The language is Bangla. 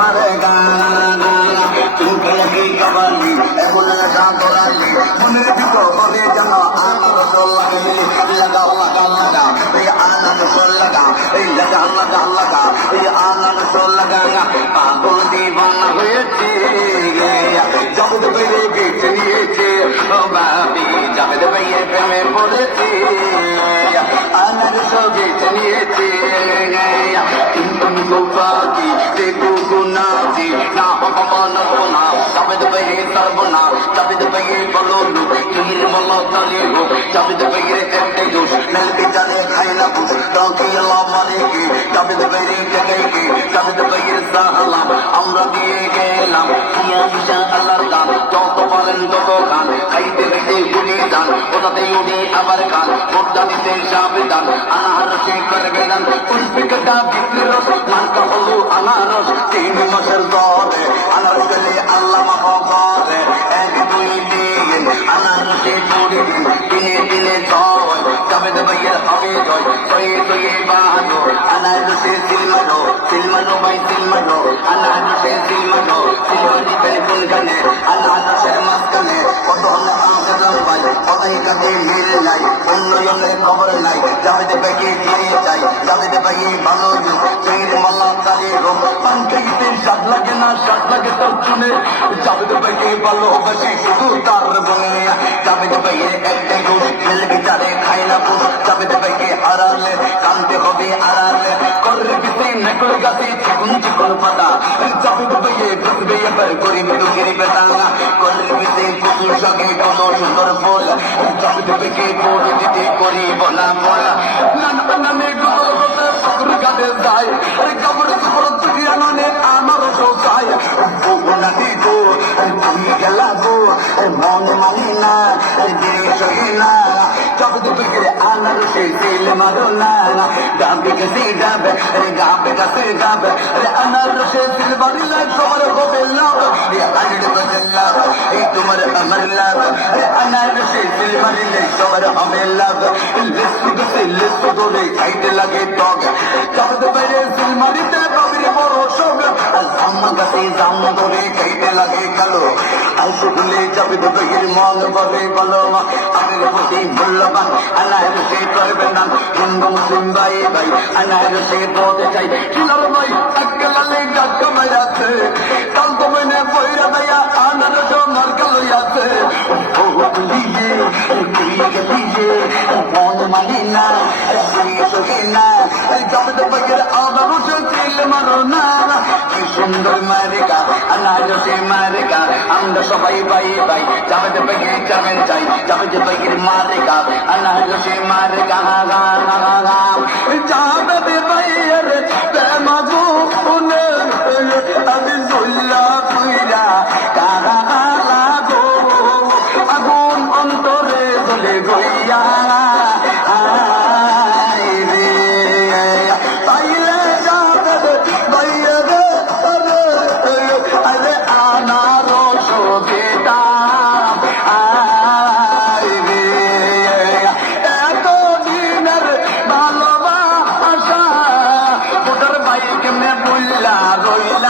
মারে গানা তুমি কি কবালি এমন লাগা দরালি মনের ভিতর বলে জানো আমার রসল লাগে লাগা লাগা লাগা এই আনা রসল লাগা এই লাগা লাগা লাগা এই আনা রসল লাগা পাগল দিবানা হয়েছে জগৎ পেয়ে গেছে নিয়েছে ও বাবি জগৎ পেয়ে প্রেমে পড়েছে আনা রসল গেছে নিয়েছে তুমি গোপাকি দেখো গুনাজি না অপমান না জগৎ পেয়ে সর্বনা জগৎ পেয়ে বলো তুমি বলো চলে গো জগৎ পেয়ে একটাই দোষ মেলকে জানে খাই না বুঝ তাকে আল্লাহ মানে কি জগৎ পেয়ে জায়গায় কি জগৎ পেয়ে সালাম আমরা দিয়ে গেলাম ইয়া ইশা আল্লাহর দান যত পারেন তত খান খাইতে খাইতে ভুলে যান ওটাতে উঠে আবার খান ভোটটা দিতে সাবধান আনার সে করে গেলাম পুষ্পিকটা বিক্রি রস মানটা হলো আনারস 3 মাসের দরে আনার গেলে আল্লাহ মাফ করে 1 2 3 আনারসে পড়ে দিন দিনে দিনে জয় জবেদ ভাইয়ের হবে জয় সয়ে সয়ে বাজো আনারসে সিলমারো ভাই সিলমারো আনারসে সিলমারো সিলমারি কোনখানে আনারসের মাঝখানে কত হলে আনসার ভাই কতই কাছে মিল নাই উন্নয়নের খবর নাই জবেদ ভাইকে চিনি চাই জবেদ ভাই ভালো চৈর মাল্লা তারে রোগ পানকাইতে স্বাদ লাগে না স্বাদ লাগে তার শুনে জবেদ ভাইকে ভালোবাসি শুধু তার বনে জবেদ ভাইয়ের একটাই দোষ মেলে বিচারে খাই না পুষ জবেদ ভাইকে হারালে কানতে হবে আড়ালে করে বিতে নকল গাছে চিকুন চিকুন পাতা জবেদ ভাইয়ে বুঝবে এবার গরিব দুঃখের বেতাঙ্গা করে বিতে কুকুর সঙ্গে কত সুন্দর ফুল জবেদ ভাইকে পড়ে দিতে করি বলা বলা নামে গুগল হতে পুকুর গাছে যায় কবর কবর তুই আননে আমার যায় বহু নাতি গো তুমি গেলা গো মন মানি না জিনিস না জগৎ থেকে আনারসে তেল মারো না গাবে কাছে গাবে গাবে কাছে গাবে আনারসে তেল মারিলে তোমার হবে লাভ আজকে বদল লাভ এই তোমার আমার লাভ আনারসে তেল মারিলে তোমার হবে লাভ লিসু দোলে খাইতে লাগে টক জগৎ বাইরে তেল মারিতে বাবির বড় শোক জাম্মা গাছে জাম্মা দোলে খাইতে লাগে কালো আইসে ভুলে যাবে দুটোগির মন বলে বলো আগের প্রতি মূল্যবান আনারসে করবে না হিন্দু মুসলিম ভাই ভাই আনারসে বলতে চাই কিলার ভাই একলালে গাছ মাইয়াছে কাল তো মনে পয়রা ভাইয়া আনারস মার্কা লইয়াছে ও বলিয়ে তুই গেলিয়ে মন মানি না তুই সখী না জগৎ ভাইয়ের আনারসে তেল মারো না কি সুন্দর মারিকা আনারসে মারিকা আমরা সবাই ভাই ভাই জগৎ ভাইয়ে যাবেন চাই জগৎ ভাইয়ের মারিকা আনারসে মারিকা জগৎ ভাইয়ের প্রেমাগো উনে আমি জুল্লা পুইরা কারা লাগো আগুন অন্তরে জ্বলে গইয়া রইলা